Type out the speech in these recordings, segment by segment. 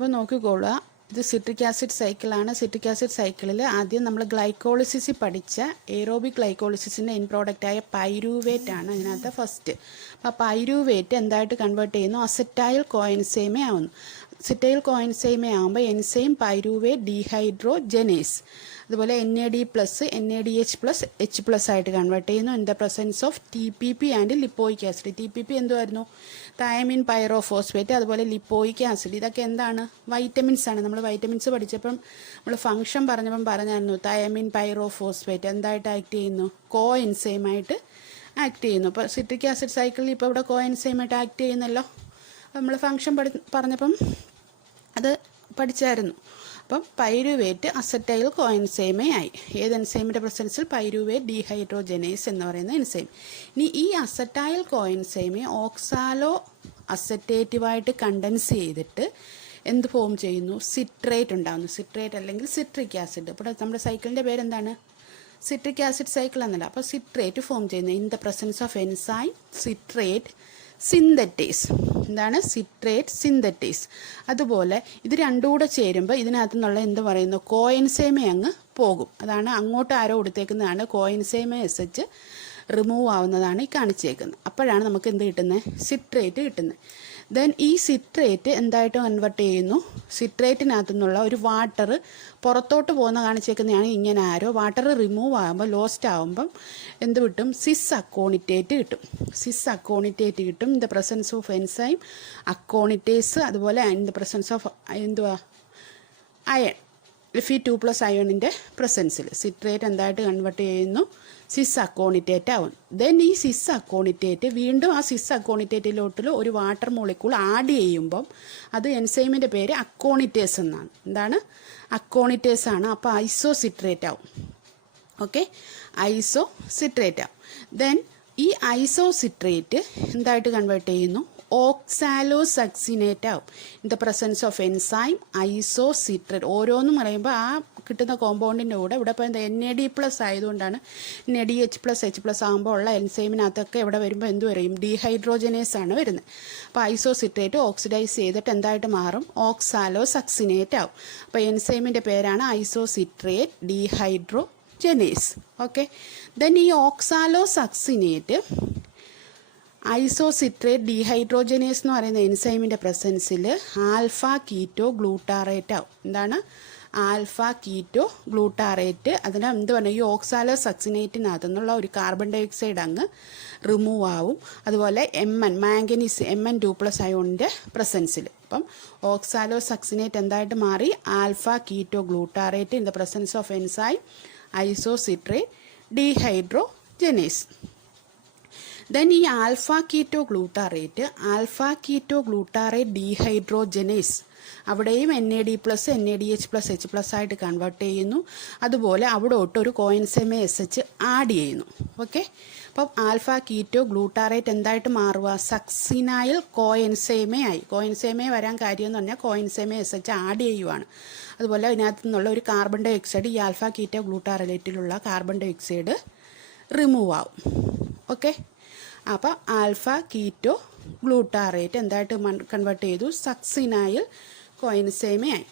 അപ്പോൾ നോക്കിക്കോളുക, ഇത് citric acid സൈക്കിളാണ്. സിട്രിക് ആസിഡ് സൈക്കിളിൽ ആദ്യം നമ്മൾ ഗ്ലൈക്കോളിസിസ് പഠിച്ച എയറോബിക് ഗ്ലൈക്കോളിസിസിൻ്റെ എൻ പ്രോഡക്റ്റായ പൈരൂവേറ്റ് ആണ് അതിനകത്ത് ഫസ്റ്റ്. അപ്പോൾ പൈരൂവേറ്റ് എന്തായിട്ട് കൺവേർട്ട് ചെയ്യുന്നു? അസറ്റൈൽ കോഎൻസൈമേ ആവുന്നു. അസറ്റൈൽ കോഎൻസൈമേ ആകുമ്പോൾ എൻസൈം പൈരൂവേറ്റ് ഡീഹൈഡ്രോജനേസ്, അതുപോലെ NAD+, NADH+, ആയിട്ട് കൺവേർട്ട് ചെയ്യുന്നു in the presence of TPP and lipoic acid. TPP എന്തുമായിരുന്നു? തയമീൻ പൈറോഫോസ്ഫേറ്റ്, അതുപോലെ ലിപ്പോയിക് ആസിഡ്. ഇതൊക്കെ എന്താണ്? വൈറ്റമിൻസ് ആണ്. നമ്മൾ വൈറ്റമിൻസ് പഠിച്ചപ്പം നമ്മൾ ഫംഗ്ഷൻ പറഞ്ഞപ്പം പറഞ്ഞായിരുന്നു തയമീൻ പൈറോഫോസ്ഫേറ്റ് എന്തായിട്ട് ആക്ട് ചെയ്യുന്നു? കോ എൻസൈമായിട്ട് ആക്ട് ചെയ്യുന്നു. അപ്പോൾ സിട്രിക് ആസിഡ് സൈക്കിളിൽ ഇപ്പോൾ ഇവിടെ കോ എൻസൈമായിട്ട് ആക്ട് ചെയ്യുന്നല്ലോ. നമ്മൾ ഫംഗ്ഷൻ പറഞ്ഞപ്പം അത് പഠിച്ചായിരുന്നു. അപ്പം പൈരുവേറ്റ് അസറ്റൈൽ കോഎൻസൈമേ ആയി. ഏത് എൻസൈമിൻ്റെ പ്രസൻസിൽ? പൈരുവേറ്റ് ഡീഹൈഡ്രോജനേസ് എന്ന് പറയുന്ന എൻസൈം. ഇനി ഈ അസറ്റൈൽ കോഎൻസൈമെ ഓക്സാലോ അസറ്റേറ്റീവായിട്ട് കണ്ടൻസ് ചെയ്തിട്ട് എന്ത് ഫോം ചെയ്യുന്നു? സിട്രേറ്റ് ഉണ്ടാകുന്നു. സിട്രേറ്റ് അല്ലെങ്കിൽ സിട്രിക് ആസിഡ്. ഇപ്പോൾ നമ്മുടെ സൈക്കിളിൻ്റെ പേരെന്താണ്? സിട്രിക് ആസിഡ് സൈക്കിൾ എന്നല്ല. അപ്പോൾ സിട്രേറ്റ് ഫോം ചെയ്യുന്നു in the presence of enzyme citrate synthetase. എന്താണ്? Citrate synthetase. അതുപോലെ ഇത് രണ്ടും കൂടെ ചേരുമ്പോൾ ഇതിനകത്തു നിന്നുള്ള എന്ത് പറയുന്നു? കോഎൻസൈമേ അങ്ങ് പോകും. അതാണ് അങ്ങോട്ട് ആരോ കൊടുത്തേക്കുന്നതാണ് കോഎൻസൈമേ SH റിമൂവ് ആവുന്നതാണ് ഈ കാണിച്ചേക്കുന്നത്. അപ്പോഴാണ് നമുക്ക് എന്ത് കിട്ടുന്നത്? സിട്രേറ്റ് കിട്ടുന്നത്. ദെൻ ഈ സിട്രേറ്റ് എന്തായിട്ട് കൺവേർട്ട് ചെയ്യുന്നു? സിട്രേറ്റിനകത്തു നിന്നുള്ള ഒരു വാട്ടർ പുറത്തോട്ട് പോകുന്ന കാണിച്ചേക്കുന്നതാണ് ഇങ്ങനെ ആരോ. വാട്ടർ റിമൂവ് ആകുമ്പോൾ ലോസ്റ്റ് ആകുമ്പം എന്ത് കിട്ടും? സിസ് അക്കോണിറ്റേറ്റ് കിട്ടും. സിസ് അക്കോണിറ്റേറ്റ് കിട്ടും in the presence of enzyme aconitase, അതുപോലെ ഇൻ ദ പ്രസൻസ് ഓഫ് എന്തുവാ? അയൺ, Fe2+ അയോണിൻ്റെ പ്രസൻസിൽ സിട്രേറ്റ് എന്തായിട്ട് കൺവേർട്ട് ചെയ്യുന്നു? സിസ് അക്കോണിറ്റേറ്റ് ആവും. ദെൻ ഈ സിസ് അക്കോണിറ്റേറ്റ് വീണ്ടും ആ സിസ് അക്കോണിറ്റേറ്റിലോട്ടിൽ ഒരു വാട്ടർ മോളിക്യൂൾ ആഡ് ചെയ്യുമ്പം അത് എൻസൈമിൻ്റെ പേര് അക്കോണിറ്റേസ് എന്നാണ്. എന്താണ്? അക്കോണിറ്റേസ് ആണ്. അപ്പോൾ ഐസോസിട്രേറ്റ് ആവും. ഓക്കെ, ഐസോസിട്രേറ്റ് ആവും. ദെൻ ഈ ഐസോസിട്രേറ്റ് എന്തായിട്ട് കൺവേർട്ട് ചെയ്യുന്നു? ഓക്സാലോസക്സിനേറ്റ് ആവും in the presence of enzyme isocitrate. ഓരോന്നും പറയുമ്പോൾ ആ കിട്ടുന്ന കോമ്പൗണ്ടിൻ്റെ കൂടെ ഇവിടെ ഇപ്പോൾ എന്താ NAD+ ആയതുകൊണ്ടാണ് NADH+, ആകുമ്പോൾ ഉള്ള എൻസൈമിനകത്തൊക്കെ ഇവിടെ വരുമ്പോൾ എന്ത് വരും? ഡീഹൈഡ്രോജനേസ് ആണ് വരുന്നത്. അപ്പോൾ ഐസോസിട്രേറ്റ് ഓക്സിഡൈസ് ചെയ്തിട്ട് എന്തായിട്ട് മാറും? ഓക്സാലോസക്സിനേറ്റ് ആവും. അപ്പോൾ എൻസൈമിൻ്റെ പേരാണ് ഐസോസിട്രേറ്റ് ഡീഹൈഡ്രോജനേസ്. ഓക്കെ, ദെൻ ഈ ഓക്സാലോസക്സിനേറ്റ് ഐസോസിട്രേറ്റ് ഡീഹൈഡ്രോജനേസ് എന്ന് പറയുന്ന എൻസൈമിൻ്റെ പ്രസൻസിൽ ആൽഫ കീറ്റോ ഗ്ലൂട്ടാറേറ്റ് ആവും. എന്താണ്? Alpha keto glutarate. അതിന് എന്ത് പറയുക? ഈ ഓക്സാലോസക്സിനേറ്റിനകത്തു നിന്നുള്ള ഒരു കാർബൺ-ഡൈ-ഓക്സൈഡ് അങ്ങ് റിമൂവ് ആവും. അതുപോലെ മാംഗനീസ് Mn2+ അയോണിൻ്റെ പ്രസൻസിൽ. അപ്പം ഓക്സാലോസക്സിനേറ്റ് എന്തായിട്ട് മാറി? Alpha keto glutarate in the presence of enzyme isocitrate dehydrogenase. Then ഈ ആൽഫ കീറ്റോ ഗ്ലൂട്ടാറേറ്റ് ഡീഹൈഡ്രോജനേസ് അവിടെയും NAD+, NADH+, ആയിട്ട് കൺവേർട്ട് ചെയ്യുന്നു. അതുപോലെ അവിടെ ഒരു കോഎൻസൈമേ SH ആഡ് ചെയ്യുന്നു. ഓക്കെ, അപ്പം ആൽഫ കീറ്റോ ഗ്ലൂട്ടാറേറ്റ് എന്തായിട്ട് മാറുക? സക്സിനൈൽ കോഎൻസൈമേ ആയി. കോഎൻസൈമേ വരാൻ കാര്യം എന്ന് പറഞ്ഞാൽ കോഎൻസൈമേ SH ആഡ് ചെയ്യുവാണ്. അതുപോലെ അതിനകത്തു നിന്നുള്ള ഒരു കാർബൺ-ഡൈ-ഓക്സൈഡ്, ഈ ആൽഫ കീറ്റോ ഗ്ലൂട്ടാറേറ്റിലുള്ള കാർബൺ-ഡൈ-ഓക്സൈഡ് റിമൂവ് ആവും. ഓക്കെ, അപ്പോൾ ആൽഫ കീറ്റോ ഗ്ലൂട്ടാറേറ്റ് എന്തായിട്ട് കൺവേർട്ട് ചെയ്തു? സക്സിനൈൽ കോഎൻസൈമേ ആയി.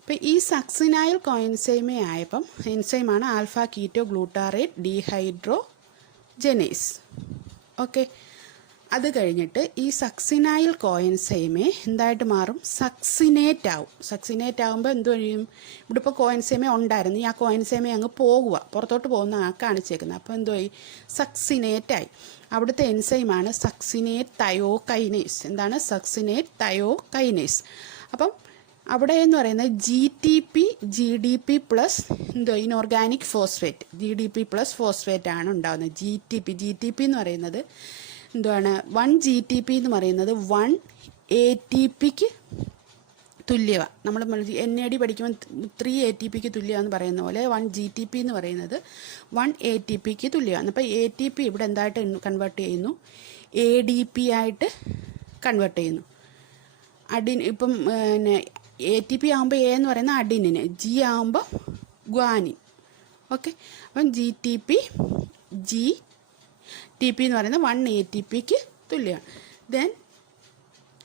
അപ്പോൾ ഈ സക്സിനൈൽ കോഎൻസൈമേ ആയപ്പം എൻസൈമാണ് alpha keto glutarate dehydrogenase. Okay, അത് കഴിഞ്ഞിട്ട് ഈ സക്സിനൈൽ കോഎൻസൈമേ എന്തായിട്ട് മാറും? സക്സിനേറ്റ് ആവും. സക്സിനേറ്റ് ആകുമ്പോൾ എന്ത് കഴിയും? ഇവിടെ ഇപ്പോൾ കോഎൻസൈമേ ഉണ്ടായിരുന്നു, ഈ ആ കോഎൻസൈമേ അങ്ങ് പോകുക, പുറത്തോട്ട് പോകുന്ന കാണിച്ചേക്കുന്നത്. അപ്പോൾ എന്തുവായി? സക്സിനേറ്റായി. അവിടുത്തെ എൻസൈമാണ് സക്സിനേറ്റ് തയോകൈനേസ്. എന്താണ്? സക്സിനേറ്റ് തയോകൈനേസ്. അപ്പം അവിടെ എന്ന് പറയുന്നത് GDP+ എന്തോ ഇൻഓർഗാനിക് ഫോസ്ഫേറ്റ്, GDP+ ഫോസ്ഫേറ്റ് ആണ് ഉണ്ടാകുന്നത്. GTP എന്ന് പറയുന്നത് എന്തുവാണ്? 1 GTP എന്ന് പറയുന്നത് 1 ATPക്ക് തുല്യമാണ്. നമ്മൾ NAD പഠിക്കുമ്പോൾ 3 ATPക്ക് തുല്യമാണെന്ന് പറയുന്ന പോലെ 1 GTP എന്ന് പറയുന്നത് 1 ATPക്ക് തുല്യമാണ്. അപ്പോൾ ATP ഇവിടെ എന്തായിട്ട് കൺവേർട്ട് ചെയ്യുന്നു? ADP ആയിട്ട് കൺവേർട്ട് ചെയ്യുന്നു. ഇപ്പം പിന്നെ ATP ആകുമ്പോൾ A എന്ന് പറയുന്ന അഡിനിന്, G ആകുമ്പോൾ ഗ്വാനിൻ. ഓക്കെ, അപ്പം GTP എന്ന് പറയുന്നത് 1 ATPക്ക് തുല്യമാണ്. ദെൻ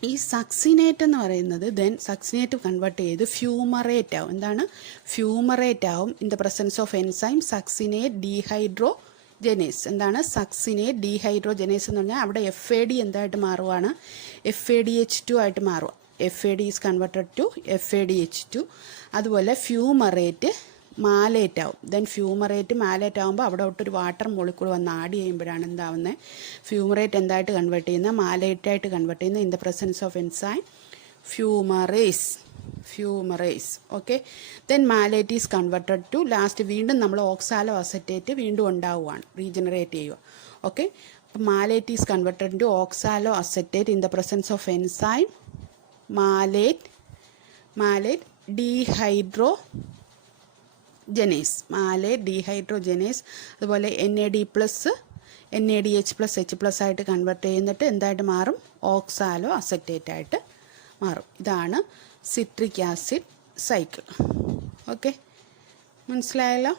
ഈ സക്സിനേറ്റ് എന്ന് പറയുന്നത് ദെൻ സക്സിനേറ്റ് കൺവേർട്ട് ചെയ്ത് ഫ്യൂമറേറ്റ് ആവും. എന്താണ്? ഫ്യൂമറേറ്റ് ആവും in the presence of enzyme succinate dehydrogenase. എന്താണ് സക്സിനേറ്റ് ഡീഹൈഡ്രോജനേസ് എന്ന് പറഞ്ഞാൽ അവിടെ FAD എന്തായിട്ട് മാറുവാണ്? FADH2 ആയിട്ട് മാറുക. FAD is converted to FADH2. അതുപോലെ ഫ്യൂമറേറ്റ് മാലേറ്റ് ആവും. ദെൻ ഫ്യൂമറേറ്റ് മാലേറ്റ് ആകുമ്പോൾ അവിടെ ഒട്ടൊരു വാട്ടർ മോളിക്കൂൾ വന്ന് ആഡ് ചെയ്യുമ്പോഴാണ് എന്താവുന്നത്? ഫ്യൂമറേറ്റ് എന്തായിട്ട് കൺവേർട്ട് ചെയ്യുന്നത്? മാലേറ്റായിട്ട് കൺവേർട്ട് ചെയ്യുന്നത് in the presence of enzyme fumarase. Okay. Then malate is converted to last വീണ്ടും നമ്മൾ ഓക്സാലോ അസറ്റേറ്റ് വീണ്ടും ഉണ്ടാവുകയാണ്, റീജനറേറ്റ് ചെയ്യുക. ഓക്കെ. അപ്പം malate is converted to oxaloacetate in the presence of enzyme malate dehydrogenase. അതുപോലെ NADH+H+ ആയിട്ട് convert ചെയ്യുന്നിട്ട് എന്തായിട്ട് മാറും? ഓക്സാലോ അസറ്റേറ്റ് ആയിട്ട് മാറും. ഇതാണ് സിട്രിക് ആസിഡ് സൈക്കിൾ. ഓക്കെ, മനസ്സിലായല്ലോ?